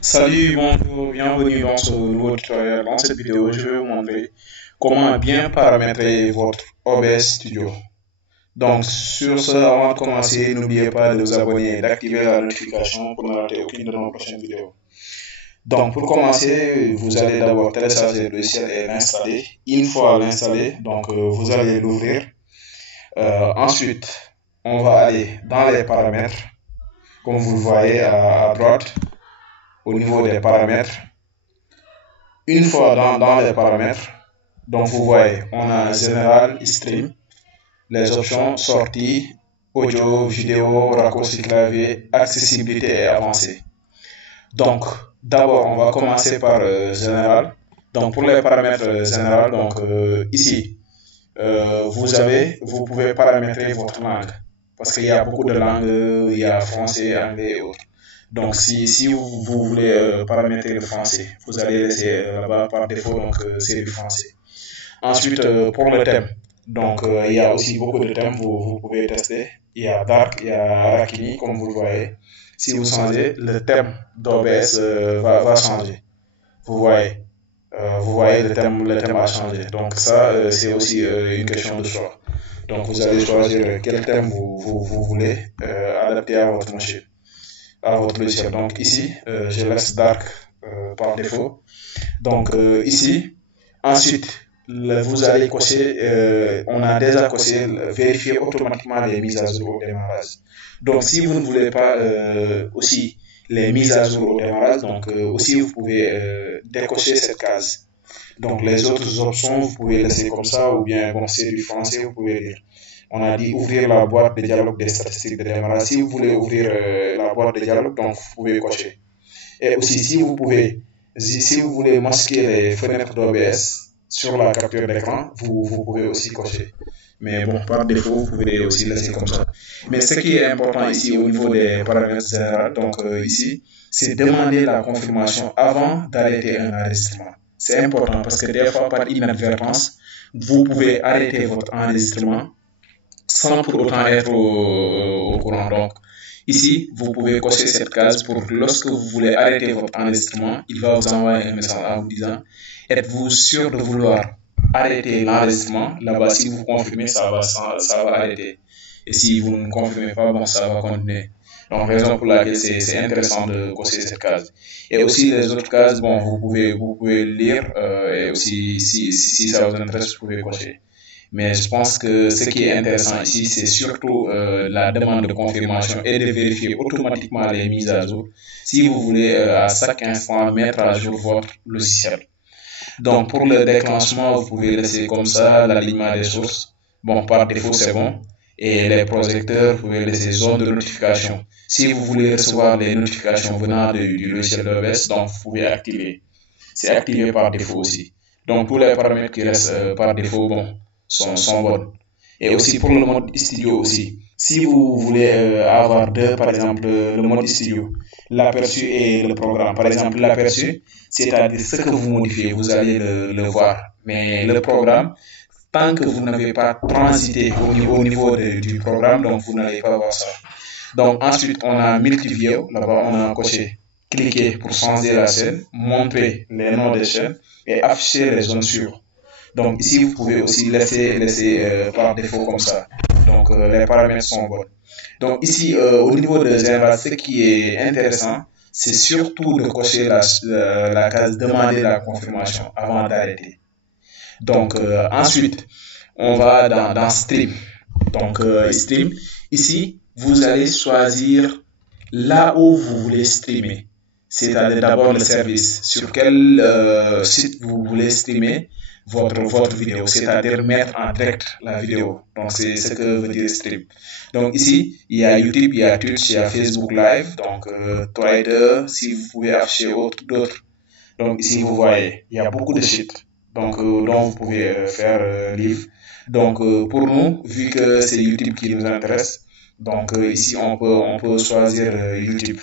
Salut, bonjour, bienvenue dans ce nouveau tutoriel. Dans cette vidéo, je vais vous montrer comment bien paramétrer votre OBS Studio. Donc, sur ce, avant de commencer, n'oubliez pas de vous abonner et d'activer la notification pour ne rater aucune de nos prochaines vidéos. Donc, pour commencer, vous allez d'abord télécharger le logiciel et l'installer. Une fois l'installé, donc vous allez l'ouvrir. Ensuite, on va aller dans les paramètres, comme vous le voyez à droite, au niveau des paramètres. Une fois dans les paramètres, donc vous voyez, on a général, stream, les options sortie, audio, vidéo, raccourci clavier, accessibilité et avancée. Donc, d'abord, on va commencer par général. Donc, pour les paramètres général, donc ici, vous pouvez paramétrer votre langue parce qu'il y a beaucoup de langues, il y a français, anglais et autres. Donc, si vous voulez paramétrer le français, vous allez laisser là-bas par défaut, donc c'est du français. Ensuite, pour le thème, donc il y a aussi beaucoup de thèmes, vous pouvez tester. Il y a Dark, il y a Arakini, comme vous le voyez. Si vous changez, le thème d'OBS va changer. Vous voyez le thème a changé. Donc ça, c'est aussi une question de choix. Donc vous allez choisir quel thème vous voulez adapter à votre machine, à votre logiciel. Donc ici, je laisse Dark par défaut. Donc ici, ensuite, vous allez cocher, on a déjà coché, vérifier automatiquement les mises à jour au démarrage. Donc si vous ne voulez pas aussi les mises à jour au démarrage, donc aussi vous pouvez décocher cette case. Donc les autres options, vous pouvez laisser comme ça, ou bien bon, c'est du français, vous pouvez lire. On a dit ouvrir la boîte de dialogue des statistiques de démarrage. Si vous voulez ouvrir la boîte de dialogue, donc vous pouvez cocher. Et aussi, si vous voulez masquer les fenêtres d'OBS sur la capture d'écran, vous pouvez aussi cocher. Mais bon, par défaut, vous pouvez aussi laisser comme ça. Mais ce qui est important ici au niveau des paramètres généraux, donc ici, c'est demander la confirmation avant d'arrêter un enregistrement. C'est important parce que des fois, par inadvertance, vous pouvez arrêter votre enregistrement sans pour autant être au courant. Donc, ici, vous pouvez cocher cette case pour lorsque vous voulez arrêter votre enregistrement, il va vous envoyer un message en vous disant êtes-vous sûr de vouloir arrêter l'enregistrement? Là-bas, si vous confirmez, ça va arrêter. Et si vous ne confirmez pas, bon, ça va continuer. Donc, raison pour laquelle c'est intéressant de cocher cette case. Et aussi, les autres cases, bon, vous pouvez lire, et aussi, si ça vous intéresse, vous pouvez cocher. Mais je pense que ce qui est intéressant ici, c'est surtout la demande de confirmation et de vérifier automatiquement les mises à jour si vous voulez à chaque instant mettre à jour votre logiciel. Donc pour le déclenchement, vous pouvez laisser comme ça l'alignement des sources. Bon, par défaut, c'est bon. Et les projecteurs, vous pouvez laisser zone de notification. Si vous voulez recevoir les notifications venant du logiciel d'OBS, donc vous pouvez activer. C'est activé par défaut aussi. Donc tous les paramètres qui restent par défaut, bon, sont bonnes. Et aussi pour le mode studio aussi. Si vous voulez avoir deux, par exemple, le mode studio, l'aperçu et le programme. Par exemple, l'aperçu, c'est-à-dire ce que vous modifiez, vous allez le voir. Mais le programme, tant que vous n'avez pas transité au niveau du programme, donc vous n'allez pas voir ça. Donc ensuite, on a multiview, là-bas on a coché. Cliquez pour changer la chaîne, montrer les noms des chaînes et afficher les zones sûres. Donc ici, vous pouvez aussi laisser par défaut comme ça. Donc les paramètres sont bons. Donc ici, au niveau de général, ce qui est intéressant, c'est surtout de cocher la case demander la confirmation avant d'arrêter. Donc ensuite, on va dans stream. Donc stream, ici, vous allez choisir là où vous voulez streamer. C'est-à-dire d'abord le service, sur quel site vous voulez streamer votre vidéo, c'est-à-dire mettre en direct la vidéo. Donc c'est ce que veut dire stream. Donc ici, il y a YouTube, il y a Twitch, il y a Facebook Live, donc Twitter, si vous pouvez afficher d'autres. Donc ici, vous voyez, il y a beaucoup de sites donc, dont vous pouvez faire livre. Donc pour nous, vu que c'est YouTube qui nous intéresse, donc ici on peut choisir YouTube.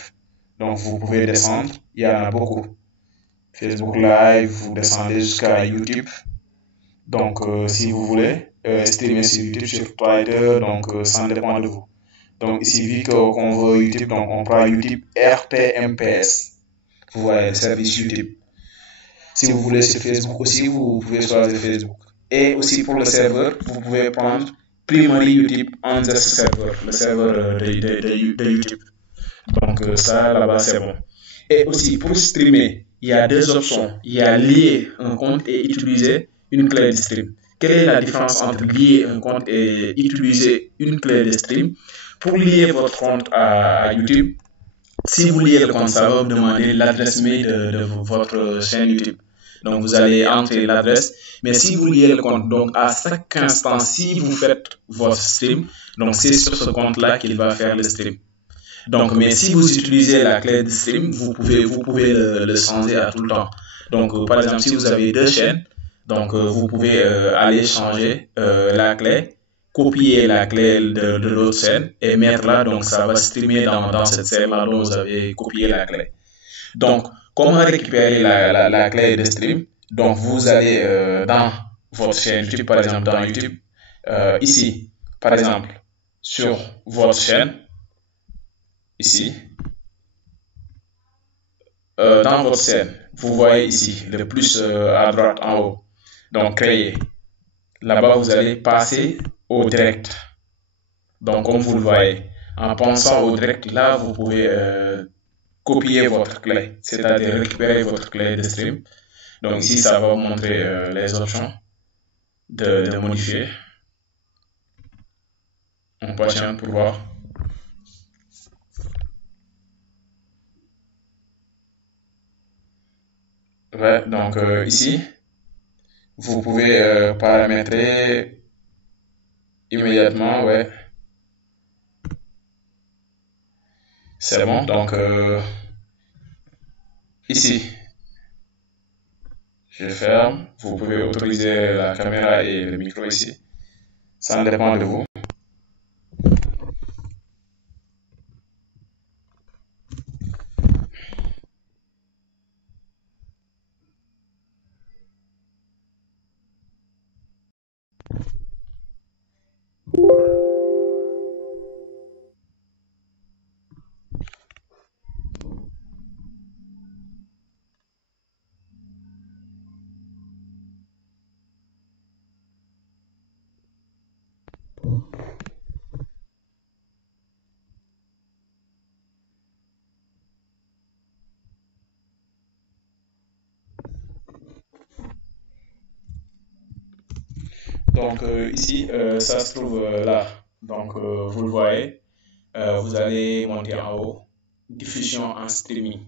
Donc vous pouvez descendre, il y en a beaucoup. Facebook Live, vous descendez jusqu'à YouTube. Donc si vous voulez streamer sur YouTube, sur Twitter, donc ça dépend de vous. Donc ici, vu qu'on veut YouTube, donc on prend YouTube RTMPS. vous voyez le service YouTube. Si vous voulez sur Facebook aussi, vous pouvez choisir Facebook. Et aussi pour le serveur, vous pouvez prendre Primary YouTube on the serveur, le serveur de YouTube. Donc ça, là-bas, c'est bon. Et aussi, pour streamer, il y a deux options. Il y a lier un compte et utiliser une clé de stream. Quelle est la différence entre lier un compte et utiliser une clé de stream? Pour lier votre compte à YouTube, si vous liez le compte, ça va vous demander l'adresse mail de votre chaîne YouTube. Donc, vous allez entrer l'adresse. Mais si vous liez le compte, donc à chaque instant, si vous faites votre stream, donc c'est sur ce compte-là qu'il va faire le stream. Donc, mais si vous utilisez la clé de stream, vous pouvez le changer à tout le temps. Donc, par exemple, si vous avez deux chaînes, donc vous pouvez aller changer la clé, copier la clé de l'autre chaîne et mettre là, donc ça va streamer dans cette chaîne-là dont vous avez copié la clé. Donc, comment récupérer la clé de stream? Donc, vous allez dans votre chaîne YouTube, par exemple, dans YouTube, ici, par exemple, sur votre chaîne, ici, dans votre chaîne, vous voyez ici, le plus à droite en haut, donc créer. Là-bas, vous allez passer au direct. Donc, comme vous le voyez, en pensant au direct, là, vous pouvez copier votre clé, c'est-à-dire récupérer votre clé de stream. Donc ici, ça va vous montrer les options de modifier. On patiente pour voir. Ouais, donc ici, vous pouvez paramétrer immédiatement, ouais. C'est bon, donc ici, je ferme. Vous pouvez autoriser la caméra et le micro ici. Ça dépend de vous. Donc ici, ça se trouve là. Donc vous le voyez, vous allez monter en haut, diffusion en streaming.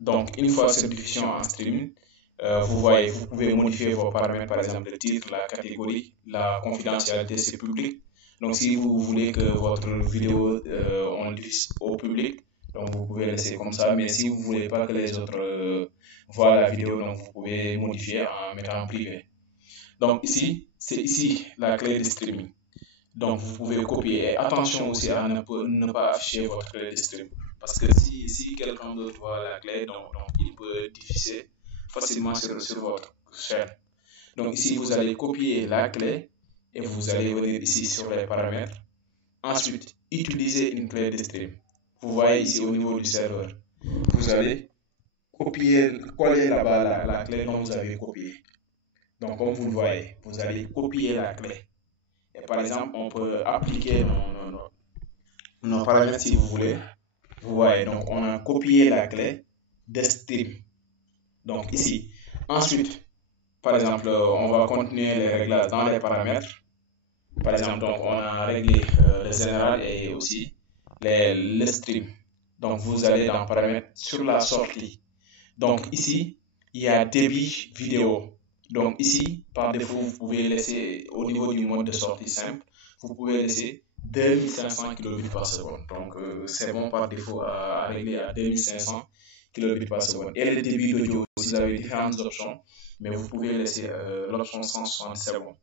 Donc une fois sur diffusion en streaming, vous voyez, vous pouvez modifier vos paramètres, par exemple le titre, la catégorie, la confidentialité, c'est public. Donc si vous voulez que votre vidéo on le diffuse au public, donc vous pouvez laisser comme ça. Mais si vous ne voulez pas que les autres voient la vidéo, donc vous pouvez modifier en mettant en privé. Donc ici, c'est ici la clé de streaming. Donc vous pouvez copier. Et attention aussi à ne pas afficher votre clé de stream. Parce que si quelqu'un d'autre voit la clé, donc il peut diffuser facilement sur votre chaîne. Donc ici, vous allez copier la clé et vous allez venir ici sur les paramètres. Ensuite, utiliser une clé de stream. Vous voyez ici au niveau du serveur. Vous allez coller là-bas la clé dont vous avez copié. Donc, comme vous le voyez, vous allez copier la clé. Et par exemple, on peut appliquer nos paramètres si vous voulez. Vous voyez, donc on a copié la clé de stream. Donc ici. Ensuite, par exemple, on va continuer les réglages dans les paramètres. Par exemple, donc on a réglé le général et aussi le stream. Donc vous allez dans paramètres sur la sortie. Donc ici, il y a débit vidéo. Donc ici, par défaut, vous pouvez laisser au niveau du mode de sortie simple, vous pouvez laisser 2500 kbps par seconde. Donc c'est bon par défaut à régler à 2500 kbps par seconde. Et le débit d'audio, vous avez différentes options, mais vous pouvez laisser l'option 160, c'est bon.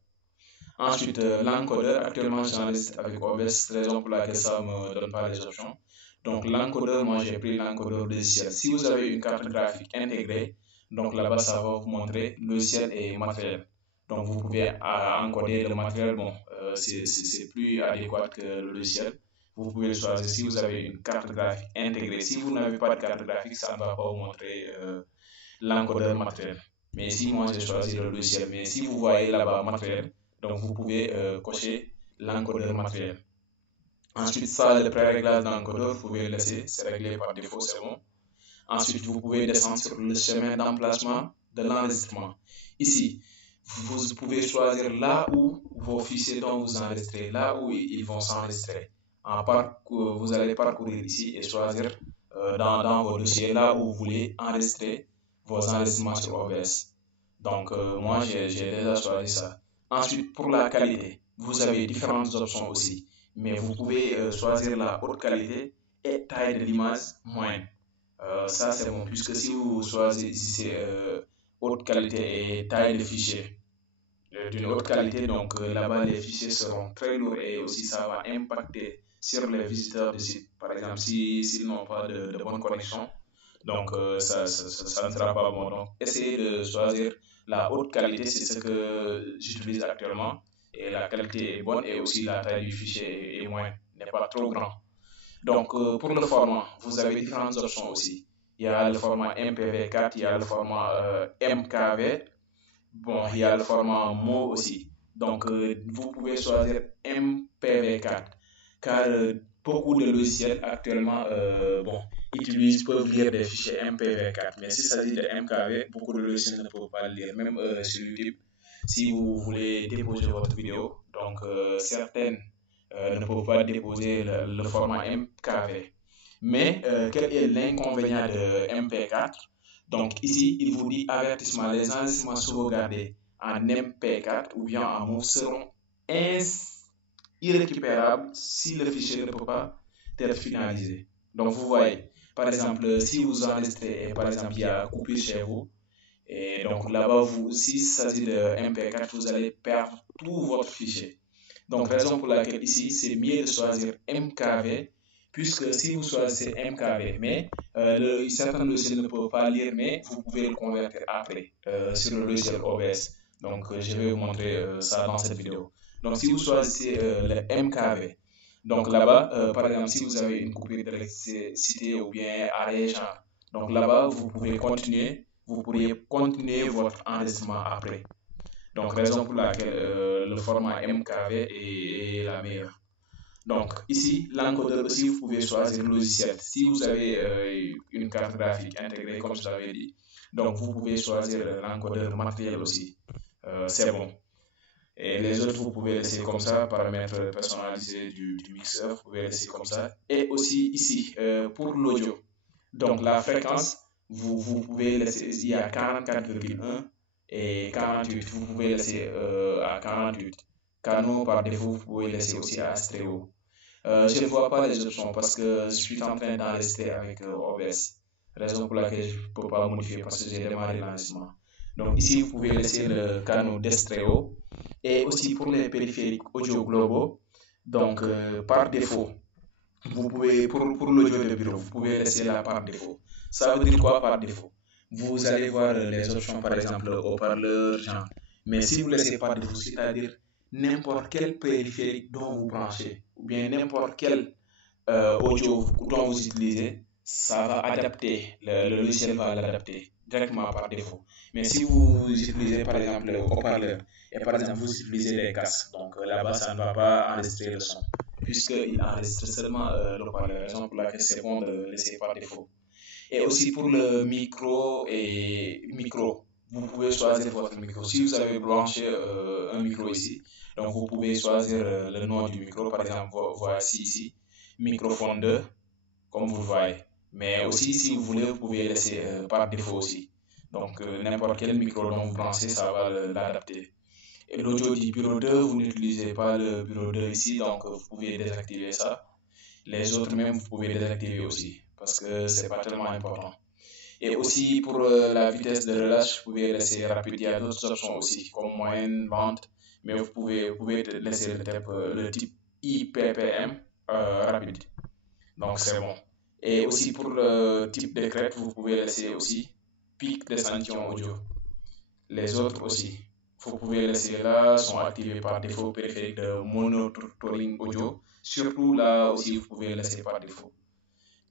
Ensuite, l'encodeur, actuellement j'enregistre avec OBS, raison pour laquelle ça ne me donne pas les options. Donc l'encodeur, moi j'ai pris l'encodeur logiciel. Si vous avez une carte graphique intégrée, donc là-bas ça va vous montrer logiciel et matériel. Donc vous pouvez encoder le matériel, bon, c'est plus adéquat que le logiciel. vous pouvez choisir si vous avez une carte graphique intégrée. Si vous n'avez pas de carte graphique, ça ne va pas vous montrer l'encodeur matériel. Mais ici, moi, j'ai choisi le logiciel. Mais si vous voyez là-bas matériel, donc vous pouvez cocher l'encodeur matériel. Ensuite, ça, le pré-réglage d'encodeur, vous pouvez le laisser, c'est réglé par défaut, c'est bon. Ensuite, vous pouvez descendre sur le chemin d'emplacement de l'enregistrement. Ici, vous pouvez choisir là où vos fichiers dont vous enregistrez, là où ils vont s'enregistrer. Vous allez parcourir ici et choisir dans vos dossiers là où vous voulez enregistrer vos enregistrements sur OBS. Donc, moi, j'ai déjà choisi ça. Ensuite, pour la qualité, vous avez différentes options aussi. Mais vous pouvez choisir la haute qualité et taille de l'image moyenne. Ça, c'est bon, puisque si vous choisissez haute qualité et taille de fichier d'une haute qualité, donc là-bas, les fichiers seront très lourds et aussi ça va impacter sur les visiteurs du site. Par exemple, s'ils n'ont pas de bonne connexion, donc ça ne sera pas bon. Donc, essayez de choisir la haute qualité, c'est ce que j'utilise actuellement. Et la qualité est bonne et aussi la taille du fichier est moindre, n'est pas trop grand. Donc, pour le format, vous avez différentes options aussi. Il y a le format MPV4, il y a le format MKV, bon, il y a le format MO aussi. Donc, vous pouvez choisir MPV4 car beaucoup de logiciels actuellement peuvent lire des fichiers MPV4. Mais s'il s'agit de MKV, beaucoup de logiciels ne peuvent pas le lire. Même sur YouTube, si vous voulez déposer votre vidéo, donc certaines ne peuvent pas déposer le format MKV. Mais quel est l'inconvénient de MP4? Donc ici, il vous dit avertissement, les enregistrements sauvegardés en MP4 ou bien en MOV seront irrécupérables si le fichier ne peut pas être finalisé. Donc vous voyez, par exemple, si vous enregistrez, par exemple, il y a coupure chez vous, et donc là-bas, s'il s'agit de MP4, vous allez perdre tout votre fichier. Donc, raison pour laquelle ici, c'est mieux de choisir MKV, puisque si vous choisissez MKV, mais certains logiciels ne peuvent pas lire, mais vous pouvez le convertir après sur le logiciel OBS. Donc, je vais vous montrer ça dans cette vidéo. Donc, si vous choisissez le MKV, donc là-bas, par exemple, si vous avez une coupure d'électricité ou bien arrêt genre, donc là-bas, vous pourriez continuer votre enregistrement après. Donc, raison pour laquelle le format MKV est la meilleure. Donc, ici, l'encodeur aussi, vous pouvez choisir le logiciel. Si vous avez une carte graphique intégrée, comme je l'avais dit, donc vous pouvez choisir l'encodeur matériel aussi. C'est bon. Et les autres, vous pouvez laisser comme ça, paramètres personnalisés du mixeur, vous pouvez laisser comme ça. Et aussi ici, pour l'audio, donc la fréquence, vous pouvez laisser, il y a 44,1 et 48, vous pouvez laisser à 48. Canaux, par défaut, vous pouvez laisser aussi à stéréo. Je ne vois pas les options parce que je suis en train d'enregistrer avec OBS. Raison pour laquelle je ne peux pas modifier parce que j'ai démarré l'enregistrement. Donc ici, vous pouvez laisser le canal de stéréo. Et aussi pour les périphériques audio globaux, donc par défaut, vous pouvez, pour l'audio de bureau, vous pouvez laisser là par défaut. Ça veut dire quoi par défaut? Vous allez voir les options, par exemple, haut-parleur, genre. Mais si vous laissez par défaut, c'est-à-dire n'importe quel périphérique dont vous branchez, ou bien n'importe quel audio dont vous utilisez, ça va adapter, le logiciel va l'adapter directement par défaut. Mais si vous utilisez par exemple le haut-parleur et par exemple vous utilisez les casques, donc là-bas ça ne va pas enregistrer le son, puisqu'il enregistre seulement le haut-parleur, raison pour laquelle c'est bon de laisser par défaut. Et aussi pour le micro, vous pouvez choisir votre micro. Si vous avez branché un micro ici, donc vous pouvez choisir le nom du micro, par exemple, voici ici, microphone 2, comme vous le voyez. Mais aussi, si vous voulez, vous pouvez laisser par défaut aussi. Donc, n'importe quel micro dont vous branchez, ça va l'adapter. Et l'audio du bureau 2, vous n'utilisez pas le bureau 2 ici, donc vous pouvez désactiver ça. Les autres même, vous pouvez désactiver aussi, parce que c'est pas tellement important. Et aussi, pour la vitesse de relâche, vous pouvez laisser rapide. Il y a d'autres options aussi, comme moyenne, lente, mais vous pouvez laisser le type IPPM rapide. Donc, c'est bon. Et aussi pour le type de crête, vous pouvez laisser aussi pic d'échantillon audio. Les autres aussi. vous pouvez laisser là, sont activés par défaut périphérique de monitoring audio. Surtout là aussi, vous pouvez laisser par défaut.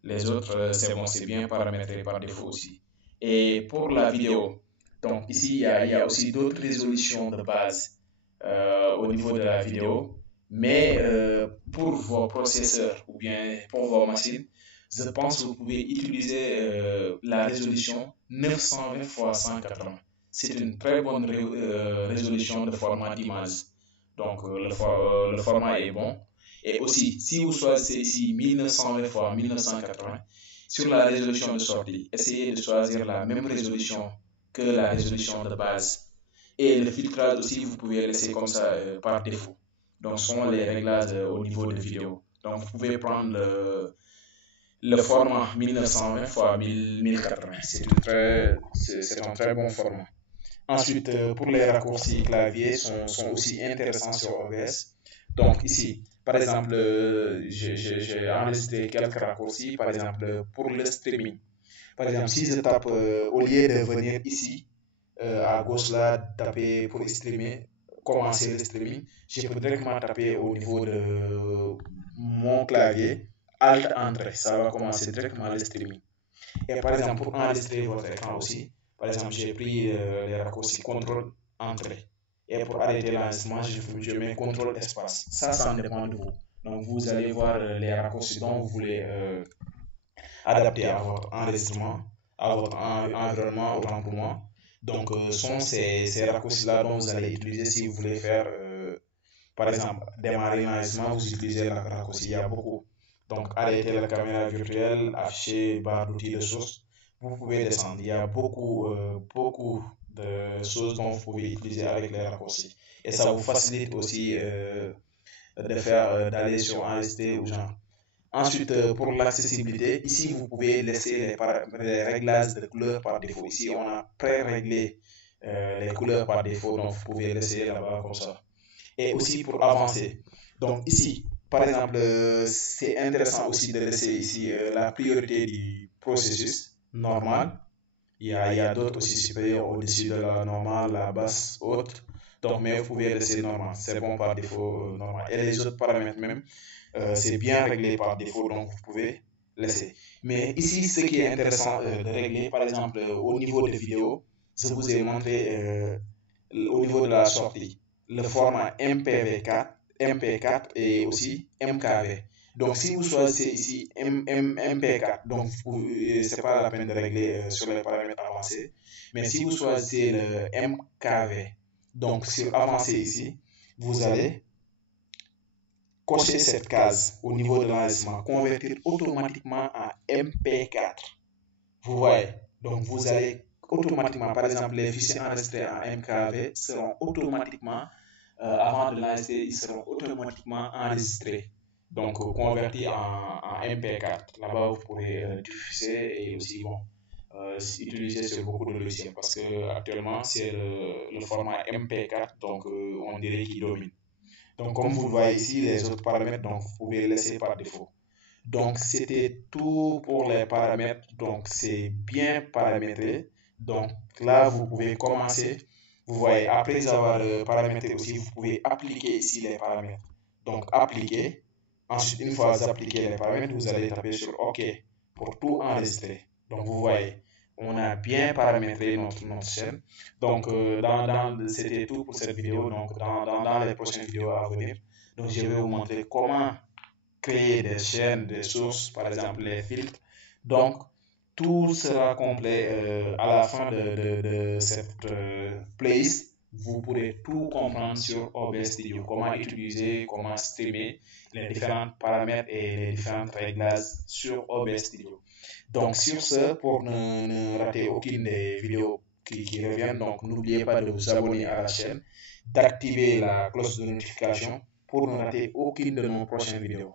Les autres, c'est bon, c'est bien paramétré par défaut aussi. Et pour la vidéo, donc ici, il y a aussi d'autres résolutions de base au niveau de la vidéo. Mais pour vos processeurs ou bien pour vos machines, je pense que vous pouvez utiliser la résolution 920 x 180. C'est une très bonne résolution de format d'image. Donc le format est bon. Et aussi, si vous choisissez ici 1920 x 1980, sur la résolution de sortie, essayez de choisir la même résolution que la résolution de base. Et le filtrage aussi, vous pouvez laisser comme ça par défaut. Donc, ce sont les réglages au niveau de vidéo. Donc, vous pouvez prendre le format 1920 x 1080. C'est un très bon format. Ensuite, pour les raccourcis clavier sont aussi intéressants sur OBS. Donc, ici, par exemple, j'ai enregistré quelques raccourcis, par exemple, pour le streaming. Par exemple, si je tape, au lieu de venir ici, à gauche là, taper pour streamer, commencer le streaming, je peux directement taper au niveau de mon clavier, Alt Entrée, ça va commencer directement le streaming. Et par exemple, pour enregistrer votre écran aussi, par exemple, j'ai pris les raccourcis CTRL Entrée. Et pour arrêter l'enregistrement, je mets CTRL Espace. Ça dépend de vous. Donc, vous allez voir les raccourcis dont vous voulez adapter à votre enregistrement, à votre environnement, autant pour moi. Donc, sont ces raccourcis-là dont vous allez utiliser si vous voulez faire, par exemple, démarrer l'enregistrement, vous utilisez le raccourci. Il y a beaucoup. Donc, arrêter la caméra virtuelle, afficher barre d'outils de source, vous pouvez descendre. Il y a beaucoup de choses dont vous pouvez utiliser avec les raccourcis. Et ça vous facilite aussi d'aller sur enregistrer ou genre. Ensuite, pour l'accessibilité, ici vous pouvez laisser les réglages de couleurs par défaut. Ici, on a pré-réglé les couleurs par défaut, donc vous pouvez laisser là-bas comme ça. Et aussi pour avancer. Donc ici, par exemple, c'est intéressant aussi de laisser ici la priorité du processus normal. Il y a d'autres aussi supérieurs au-dessus de la normale, la basse, haute. Donc, mais vous pouvez laisser normal. C'est bon par défaut normal. Et les autres paramètres même, c'est bien réglé par défaut, donc vous pouvez laisser. Mais ici, ce qui est intéressant de régler, par exemple, au niveau de vidéo, je vous ai montré au niveau de la sortie, le format MP4 et aussi MKV. Donc, si vous choisissez ici MP4, donc c'est pas la peine de régler sur les paramètres avancés. Mais si vous choisissez le MKV, donc sur avancé ici, vous allez cocher cette case au niveau de l'enregistrement, convertir automatiquement en MP4. Vous voyez, donc vous allez automatiquement, par exemple, les fichiers enregistrés en MKV seront automatiquement, avant de l'enregistrer, ils seront automatiquement enregistrés. Donc, convertis en MP4. Là-bas, vous pourrez diffuser et aussi, bon, utiliser sur beaucoup de logiciels parce que actuellement, c'est le format MP4, donc on dirait qu'il domine. Donc, comme vous le voyez ici, les autres paramètres, donc vous pouvez laisser par défaut. Donc, c'était tout pour les paramètres. Donc, c'est bien paramétré. Donc, là, vous pouvez commencer. Vous voyez, après avoir paramétré aussi, vous pouvez appliquer ici les paramètres. Donc, appliquer. Ensuite, une fois appliqué les paramètres, vous allez taper sur OK pour tout enregistrer. Donc, vous voyez, on a bien paramétré notre chaîne. Donc, c'était tout pour cette vidéo. Donc, dans les prochaines vidéos à venir, donc, je vais vous montrer comment créer des chaînes, des sources, par exemple les filtres. Donc, tout sera complet à la fin de cette playlist. Vous pourrez tout comprendre sur OBS Studio, comment utiliser, comment streamer les différents paramètres et les différents réglages sur OBS Studio. Donc, sur ce, pour ne rater aucune des vidéos qui reviennent, donc n'oubliez pas de vous abonner à la chaîne, d'activer la cloche de notification pour ne rater aucune de nos prochaines vidéos.